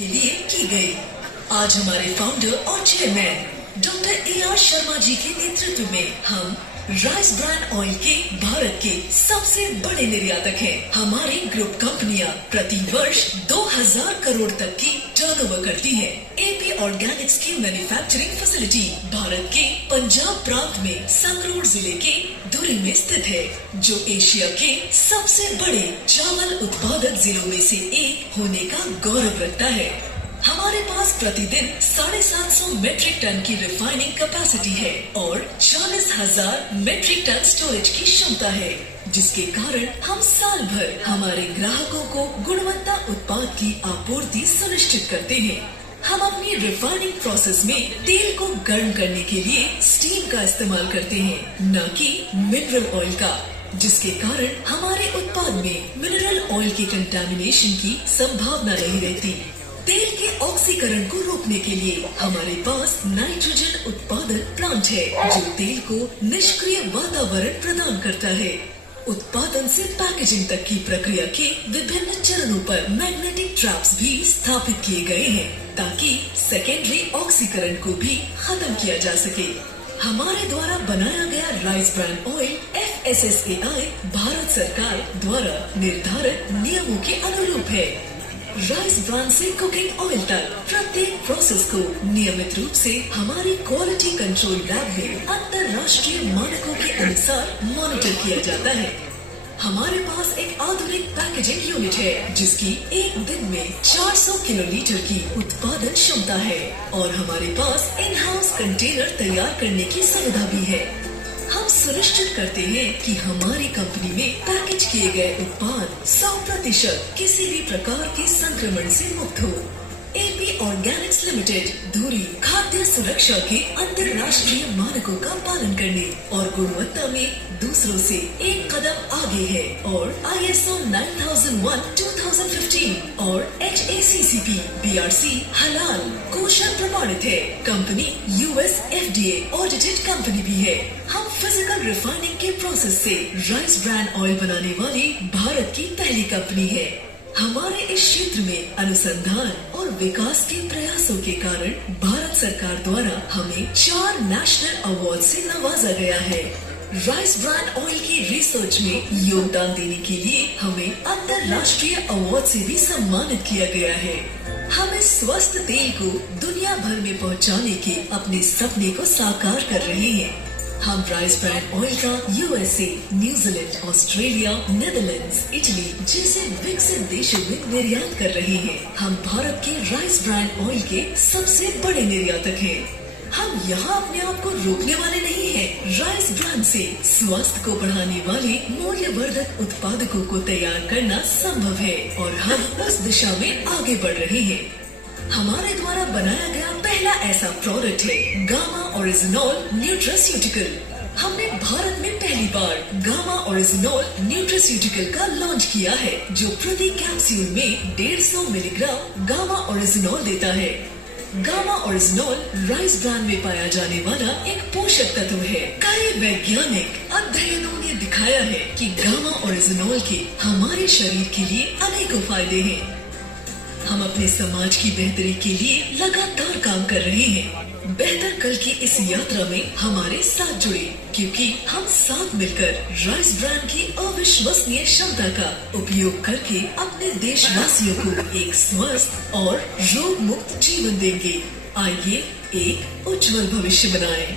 के लिए की गई। आज हमारे फाउंडर और chairman doctor AR Sharma ji के नेतृत्व में हम राइस ब्रांड ऑयल के भारत के सबसे बड़े निर्यातक हैं। हमारी ग्रुप कंपनियां प्रति वर्ष 2000 करोड़ तक की टर्नओवर करती हैं। AP ऑर्गेनिक्स की मैन्युफैक्चरिंग फैसिलिटी भारत के पंजाब प्रांत में संगरूर जिले के धुरी में स्थित है, जो एशिया के सबसे बड़े चावल उत्पादक जिलों में से एक होने का गौरव रखता है। हमारे पास प्रतिदिन 750 मेट्रिक टन की रिफाइनिंग कैपेसिटी है और 40,000 मेट्रिक टन स्टोरेज की क्षमता है, जिसके कारण हम साल भर हमारे ग्राहकों को गुणवत्ता उत्पाद की आपूर्ति सुनिश्चित करते हैं। हम अपनी रिफाइनिंग प्रोसेस में तेल को गर्म करने के लिए स्टीम का इस्तेमाल करते हैं, न कि मिनरल ऑयल का, जिसके कारण हमारे उत्पाद में मिनरल ऑयल के कंटामिनेशन की संभावना नहीं रहती। तेल के ऑक्सीकरण को रोकने के लिए हमारे पास नाइट्रोजन उत्पादन प्लांट है, जो तेल को निष्क्रिय वातावरण प्रदान करता है। उत्पादन से पैकेजिंग तक की प्रक्रिया के विभिन्न चरणों पर मैग्नेटिक ट्रैप्स भी स्थापित किए गए हैं, ताकि सेकेंडरी ऑक्सीकरण को भी खत्म किया जा सके। हमारे द्वारा बनाया गया rice brand oil FSSAI Bharat सरकार द्वारा निर्धारित नियमों के अनुरूप है। राइस ब्रांड से कुकिंग ऑयल तक प्रत्येक प्रोसेस को नियमित रूप से हमारी क्वालिटी कंट्रोल लैब में अंतर्राष्ट्रीय मानकों के अनुसार मॉनिटर किया जाता है। हमारे पास एक आधुनिक पैकेजिंग यूनिट है, जिसकी एक दिन में 400 किलोलीटर की उत्पादन क्षमता है, और हमारे पास इन हाउस कंटेनर तैयार करने की सुविधा भी है। हम सुनिश्चित करते हैं कि हमारी कंपनी में पैकेज किए गए उत्पाद 100% किसी भी प्रकार के संक्रमण से मुक्त हो। AP ऑर्गेनिक्स लिमिटेड धुरी खाद्य सुरक्षा के अंतर्राष्ट्रीय मानकों का पालन करने और गुणवत्ता में दूसरों से एक कदम आगे है, और ISO 9001:2015 और HACCP BRC हलाल कोषण प्रमाणित है। Company US FDA audited company भी है। हम फिजिकल रिफाइनिंग के प्रोसेस से राइस ब्रांड ऑयल बनाने वाली भारत की पहली कंपनी है। हमारे इस क्षेत्र में अनुसंधान और विकास के प्रयासों के कारण भारत सरकार द्वारा हमें 4 नेशनल अवार्ड से नवाजा गया है। राइस ब्रांड ऑयल की रिसर्च में योगदान देने के लिए हमें अंतर्राष्ट्रीय अवार्ड से भी सम्मानित किया गया है। हम इस स्वस्थ तेल को दुनिया भर में पहुंचाने के अपने सपने को साकार कर रहे हैं। हम राइस ब्रांड ऑयल का USA, New Zealand, Australia, Netherlands, Italy जैसे विकसित देशों में निर्यात कर रहे हैं। हम भारत के राइस ब्रांड ऑयल के सबसे बड़े निर्यातक हैं। हम यहाँ अपने आप को रोकने वाले नहीं हैं। राइस ब्रांड से स्वास्थ्य को बढ़ाने वाले मूल्यवर्धक उत्पादकों को तैयार करना संभव है, और हम उस दिशा में आगे बढ़ रहे हैं। हमारे द्वारा बनाया गया पहला ऐसा प्रोडक्ट है गामा ओरिजिनॉल न्यूट्रास्यूटिकल। हमने भारत में पहली बार गामा ओरिजिनॉल न्यूट्रास्यूटिकल का लॉन्च किया है, जो प्रति कैप्सूल में 150 मिलीग्राम गामा ओरिजिनॉल देता है। गामा ओरिजिनॉल राइस ब्रांड में पाया जाने वाला एक पोषक तत्व है। कई वैज्ञानिक अध्ययनों ने दिखाया है कि गामा ओरिजिनॉल के हमारे शरीर के लिए अनेकों फायदे हैं। हम अपने समाज की बेहतरी के लिए लगातार काम कर रहे हैं। बेहतर कल की इस यात्रा में हमारे साथ जुड़े, क्योंकि हम साथ मिलकर राइस ब्रांड की अविश्वसनीय क्षमता का उपयोग करके अपने देशवासियों को एक स्वस्थ और रोग मुक्त जीवन देंगे। आइए एक उज्जवल भविष्य बनाएं।